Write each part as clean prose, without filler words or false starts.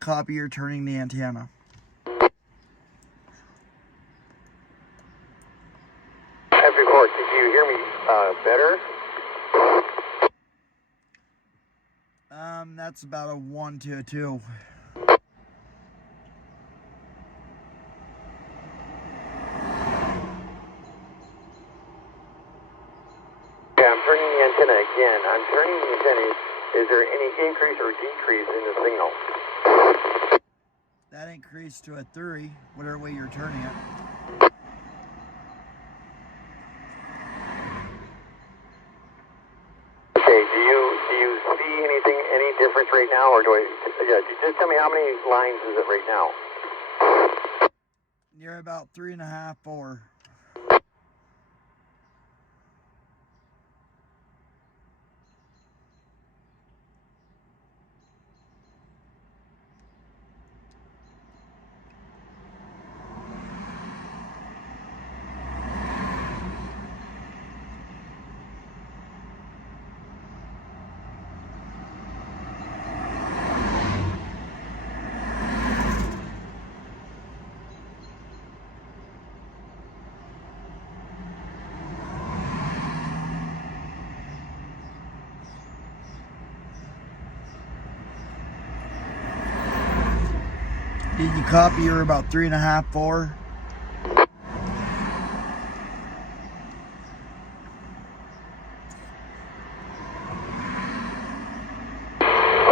Copy, you're turning the antenna. FB4, did you hear me better? That's about a 1 to a 2. Yeah, I'm turning the antenna again. I'm turning the antenna. Is there any increase or decrease in the signal? That increased to a 3, whatever way you're turning it. Okay, do you see any difference right now, or just tell me how many lines is it right now? You're about 3.5, 4. Did you copy? You're about 3.5, 4.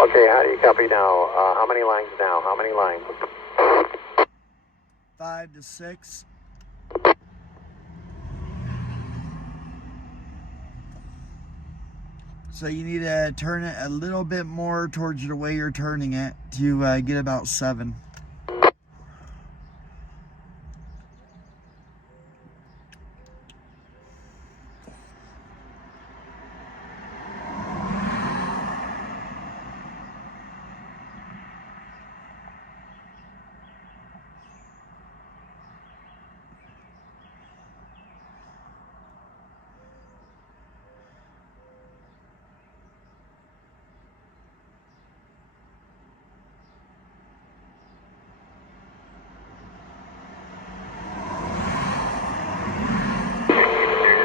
Okay, how do you copy now? How many lines now? How many lines? 5 to 6. So you need to turn it a little bit more towards the way you're turning it to get about 7.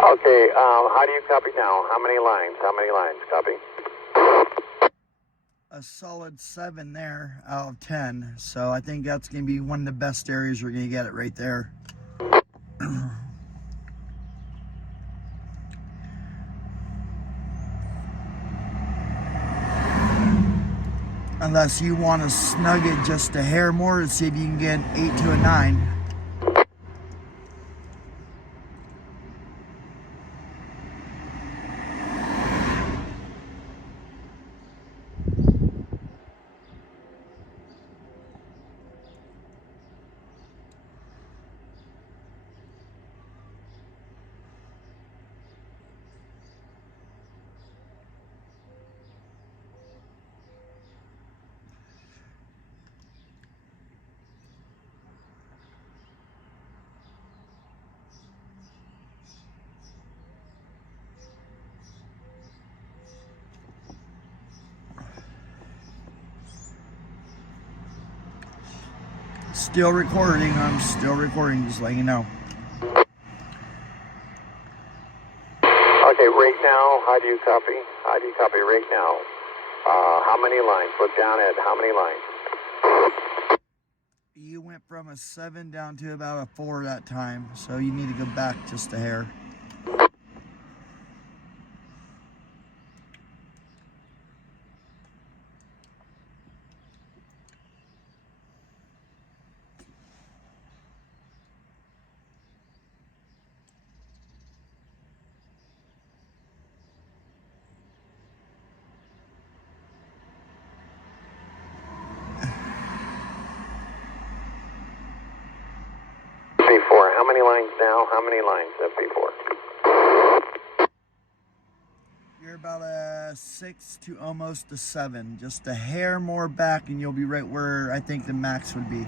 Okay, how do you copy now? How many lines? How many lines? Copy. A solid 7 there out of 10. So I think that's going to be one of the best areas you're going to get it right there. Unless you want to snug it just a hair more to see if you can get an 8 to a 9. Still recording. I'm still recording, just letting you know. Okay, right now, how do you copy? How do you copy right now? How many lines? Look down at how many lines? You went from a 7 down to about a 4 that time, so you need to go back just a hair. FB4, how many lines now? How many lines? FB4. You're about a 6 to almost a 7. Just a hair more back and you'll be right where I think the max would be. Okay,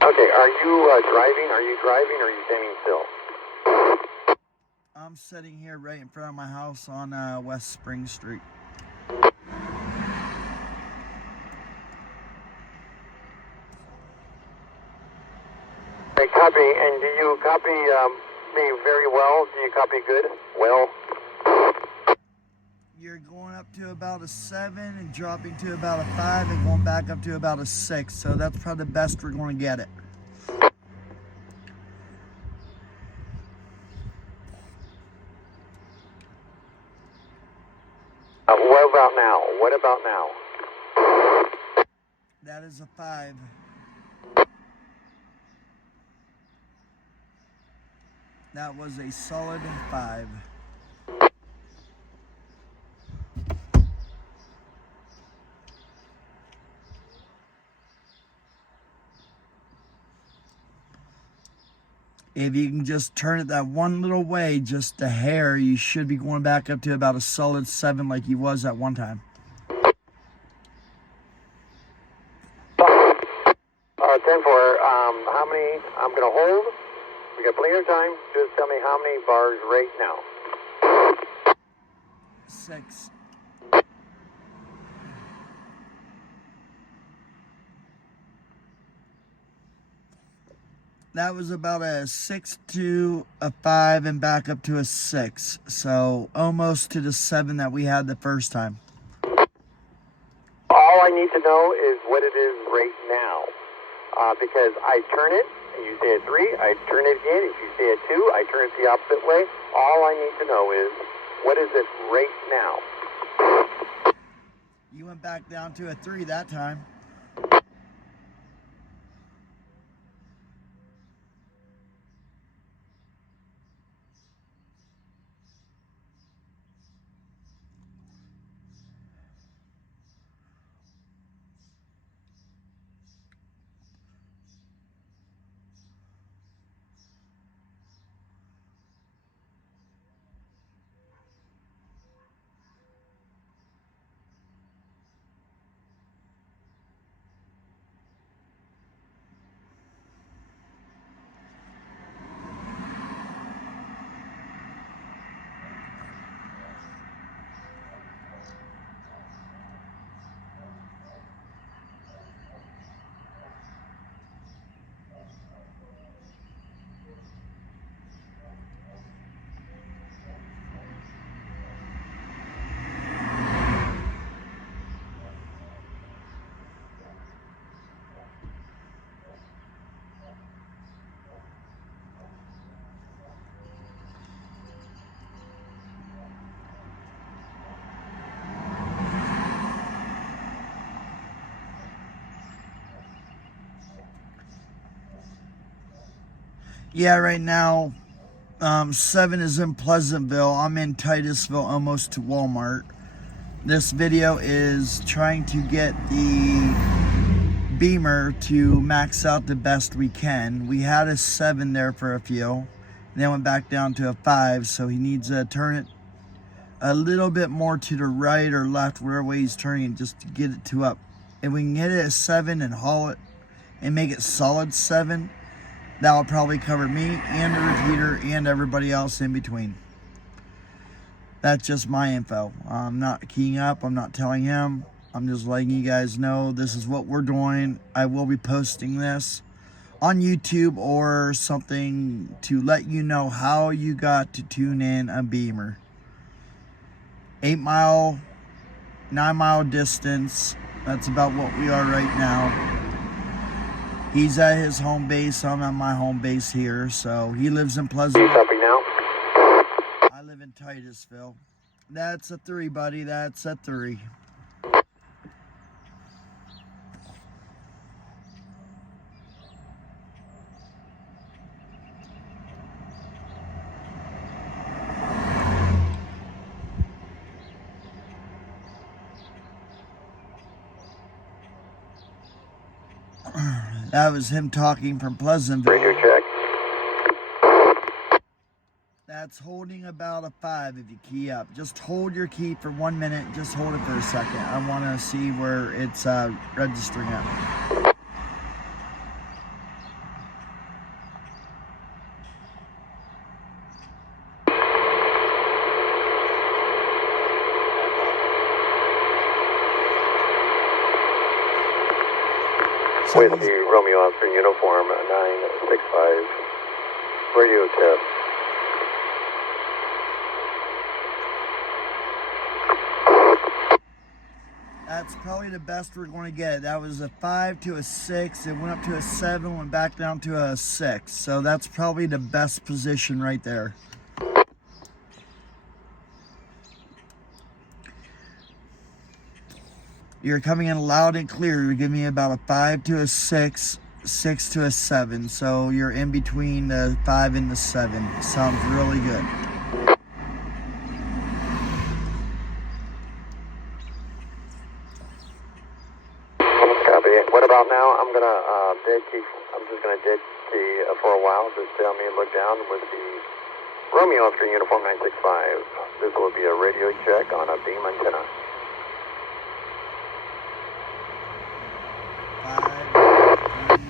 are you driving? Are you driving or are you standing still? I'm sitting here right in front of my house on West Spring Street. and do you copy me very well? Do you copy good? Well? You're going up to about a 7 and dropping to about a 5 and going back up to about a 6. So that's probably the best we're going to get it. What about now? What about now? That is a 5. That was a solid 5. If you can just turn it that one little way, just a hair, you should be going back up to about a solid 7 like you was at one time. 10-4, how many, I'm going to hold. We got plenty of time. Just tell me how many bars right now. 6. That was about a 6 to a 5 and back up to a 6. So almost to the 7 that we had the first time. All I need to know is what it is right now. Because I turn it, and you say a 3, I turn it again. If you say a 2, I turn it the opposite way. All I need to know is what is it right now. You went back down to a 3 that time. Yeah, right now, 7 is in Pleasantville. I'm in Titusville, almost to Walmart. This video is trying to get the Beamer to max out the best we can. We had a 7 there for a few, and then went back down to a 5, so he needs to turn it a little bit more to the right or left, whatever way he's turning, just to get it to up. If we can hit it at 7 and haul it and make it solid 7, that will probably cover me and the repeater and everybody else in between. That's just my info. I'm not keying up. I'm not telling him. I'm just letting you guys know this is what we're doing. I will be posting this on YouTube or something to let you know how you got to tune in a Beamer. 8 mile, 9 mile distance. That's about what we are right now. He's at his home base. I'm at my home base here. So he lives in Pleasantville. Copy now. I live in Titusville. That's a 3, buddy. That's a 3. That was him talking from Pleasantville. Radio check. That's holding about a 5 if you key up. Just hold your key for 1 minute. Just hold it for a second. I want to see where it's registering at. Whiskey Romeo Oscar uniform 965. Radio test. That's probably the best we're going to get. That was a 5 to a 6. It went up to a 7, went back down to a 6. So that's probably the best position right there. You're coming in loud and clear. You're giving me about a 5 to a 6, 6 to a 7. So you're in between the 5 and the 7. Sounds really good. Copy. What about now? I'm just gonna dead key for a while. Just tell me and look down with the Romeo Oscar Uniform 965. This will be a radio check on a beam antenna. 5, 3.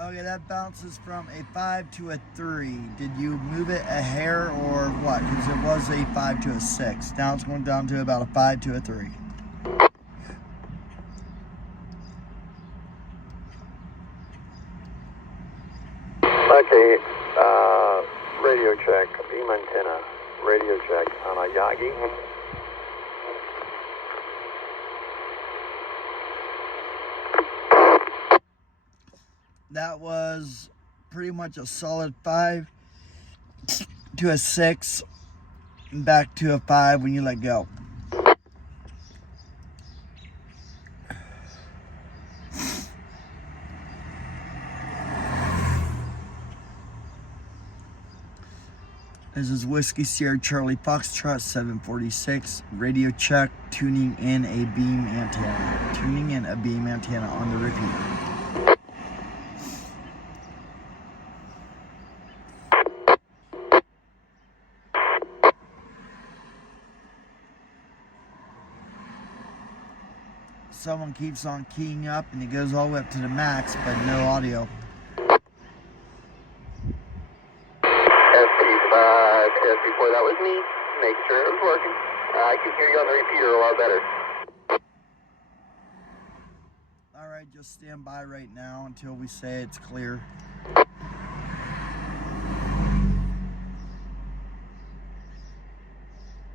Okay, that bounces from a 5 to a 3. Did you move it a hair or what? Because it was a 5 to a 6. Now it's going down to about a 5 to a 3. Okay, radio check, beam antenna, radio check on a Yagi. That was pretty much a solid 5 to a 6, and back to a 5 when you let go. This is Whiskey Sierra Charlie Foxtrot 746, radio check, tuning in a beam antenna. Tuning in a beam antenna on the repeater. Someone keeps on keying up and it goes all the way up to the max, but no audio. SP4, that was me. Make sure it was working. I can hear you on the repeater a lot better. Alright, just stand by right now until we say it's clear.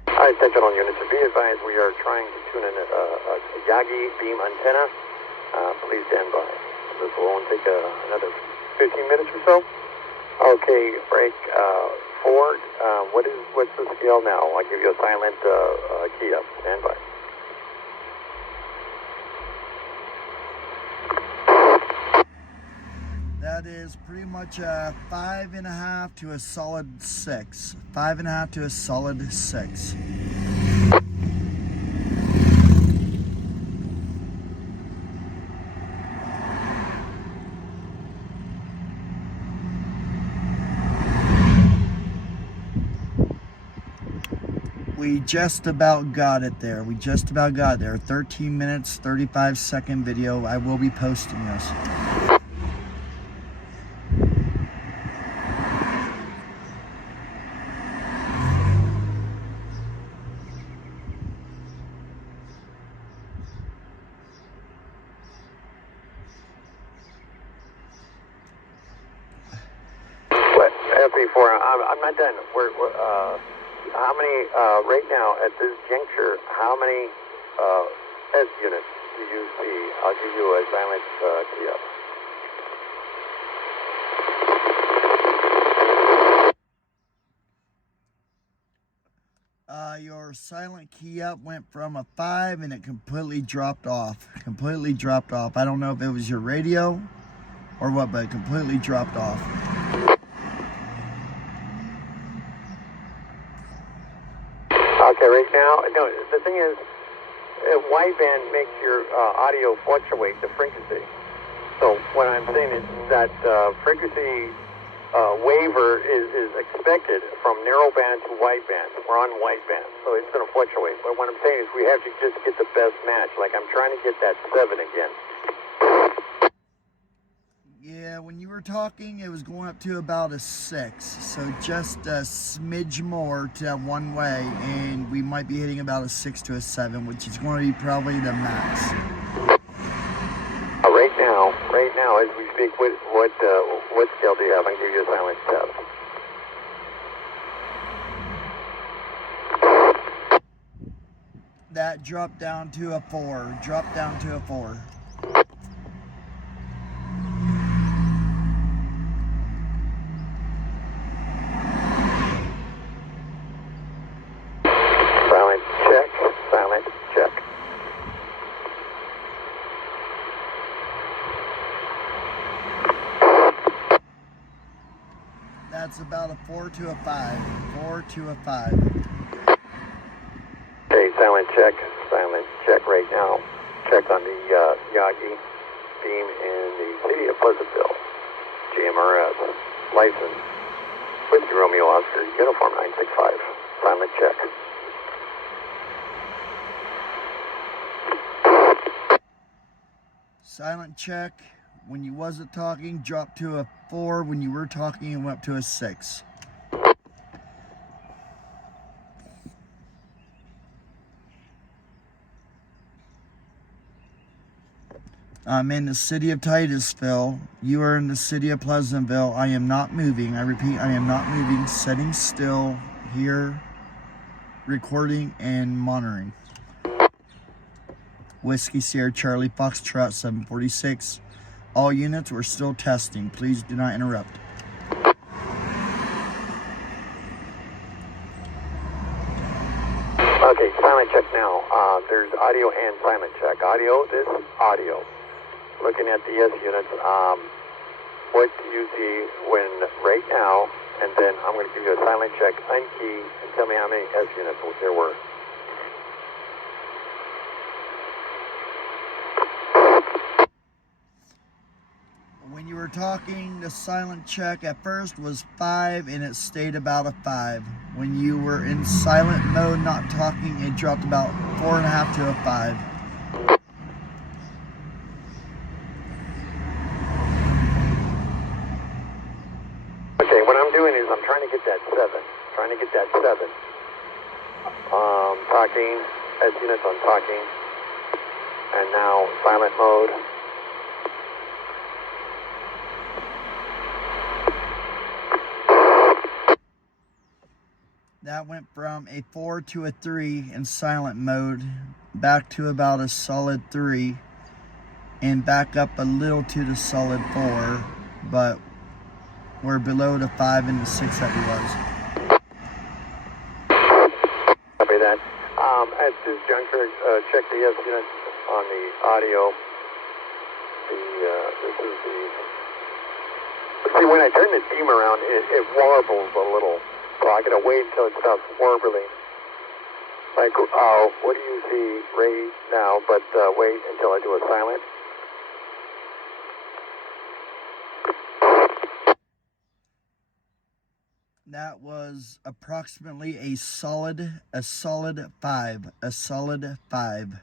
Alright, attention all units. Be advised, we are trying to tune in a Yagi beam antenna. Please stand by. This will only take another 15 minutes or so. Okay, break forward. What's the scale now? I'll give you a silent key up. Stand by. That is pretty much a 5.5 to a solid 6. 5.5 to a solid 6. We just about got it there. 13 minutes, 35-second video. I will be posting this. What? FP4, I'm not done. How many, right now, at this juncture, how many S units do you see? I'll give you a silent key up. Your silent key up went from a 5 and it completely dropped off. I don't know if it was your radio or what, but it completely dropped off. Okay, right now, no, the thing is, wideband makes your audio fluctuate the frequency. So what I'm saying is that frequency waiver is expected from narrowband to wideband. We're on wideband, so it's going to fluctuate. But what I'm saying is we have to just get the best match. Like I'm trying to get that 7 again. Yeah, when you were talking, it was going up to about a 6. So just a smidge more to that one way, and we might be hitting about a 6 to a 7, which is going to be probably the max. Right now, now, as we speak, what scale do you have? I can give you a silent test. That dropped down to a 4. Dropped down to a 4. Silent check. Silent check. That's about a 4 to a 5. 4 to a 5. Okay, silent check right now. Check on the Yagi beam in the city of Pleasantville. GMRS, license, Whiskey Romeo Oscar, uniform 965. Silent check. Silent check. When you wasn't talking, dropped to a 4. When you were talking, it went up to a 6. I'm in the city of Titusville. You are in the city of Pleasantville. I am not moving. I repeat, I am not moving. Sitting still here, recording and monitoring. Whiskey Sierra Charlie Foxtrot 746. All units, we're still testing. Please do not interrupt. Okay, silent check now. There's audio and silent check. Audio, this audio. Looking at the S units, what do you see when right now, and then I'm going to give you a silent check, unkey, and tell me how many S units there were. When you were talking, the silent check at first was 5 and it stayed about a 5. When you were in silent mode, not talking, it dropped about 4.5 to a 5. Okay, what I'm doing is I'm trying to get that 7. Trying to get that 7. Talking, S units on talking, and now silent mode. That went from a 4 to a 3 in silent mode, back to about a solid 3, and back up a little to the solid 4, but we're below the 5 and the 6 that we was. Copy that. At this juncture, check the S units on the audio. This is the... See, when I turn the beam around, it warbles a little. So I gotta wait until it stops warbling. Like, what do you see right now? But wait until I do a silent. That was approximately a solid 5. A solid 5.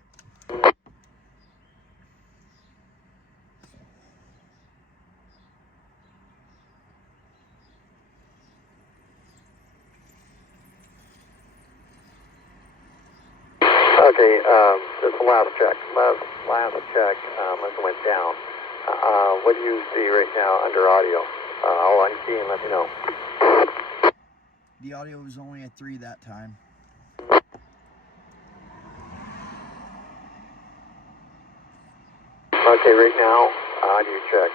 Okay, this is the last check. Last check, must have went down. What do you see right now under audio? I'll unkey and let me know. The audio was only a 3 that time. Okay, right now, audio check.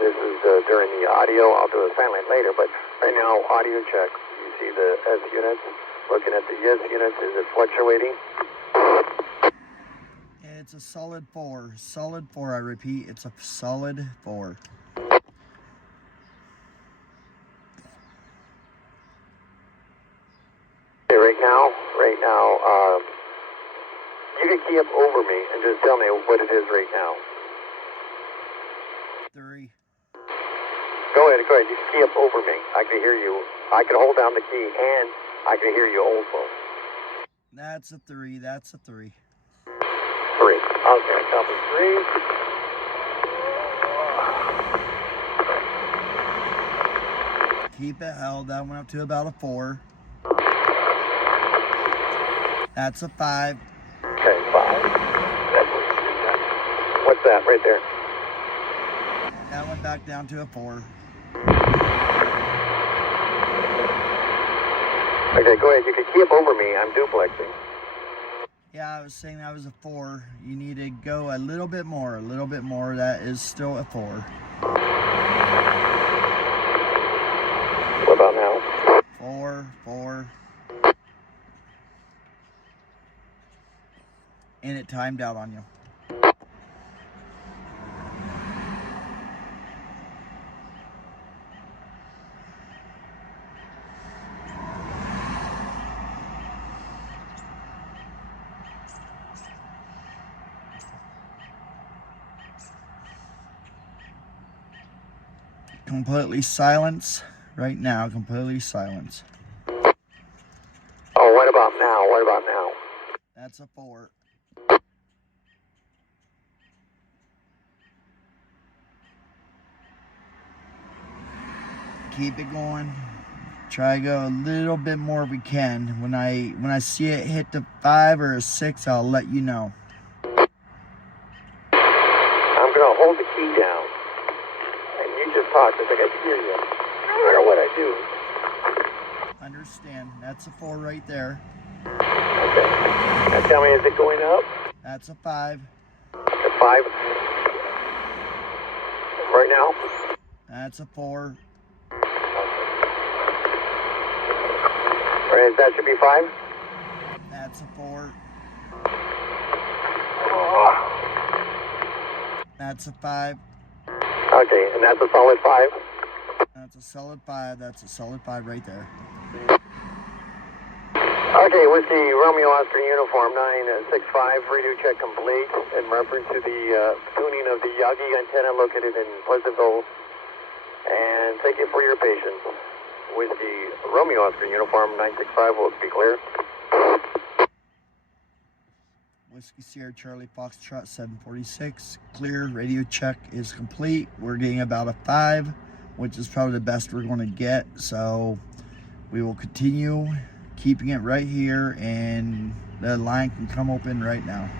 This is during the audio. I'll do a silent later, but right now, audio check. You see the S units. Looking at the S units, is it fluctuating? It's a solid 4. Solid 4, I repeat. It's a solid 4. Okay, right now, you can key up over me and just tell me what it is right now. 3. Go ahead. You can key up over me. I can hear you. I can hold down the key and I can hear you also. That's a 3. That's a 3. 3. Okay, copy 3. Keep it held. That went up to about a 4. That's a 5. Okay, 5. What's that right there? back down to a 4. Okay, go ahead. You can keep over me. I'm duplexing. Yeah, I was saying that was a 4. You need to go a little bit more. That is still a 4. What about now? 4, 4. And it timed out on you. Completely silence right now. Completely silence. Oh, what about now? What about now? That's a 4. Keep it going. Try to go a little bit more if we can. When I see it hit the 5 or a 6, I'll let you know. I'm gonna hold the key down. And you just talk just like I can hear you. No matter what I do. Understand. That's a 4 right there. Okay. Now tell me, is it going up? That's a 5. A 5? Right now? That's a 4. Alright, that should be 5? That's a 4. That's a 5. Okay, and that's a solid 5? That's a solid 5. That's a solid 5 right there. Okay, Whiskey Romeo Oscar Uniform 965, radio check complete in reference to the tuning of the Yagi antenna located in Pleasantville. And thank you for your patience. Whiskey Romeo Oscar Uniform 965 will be clear. Whiskey Sierra Charlie Foxtrot 746. Clear. Radio check is complete. We're getting about a 5, which is probably the best we're going to get. So we will continue keeping it right here, and the line can come open right now.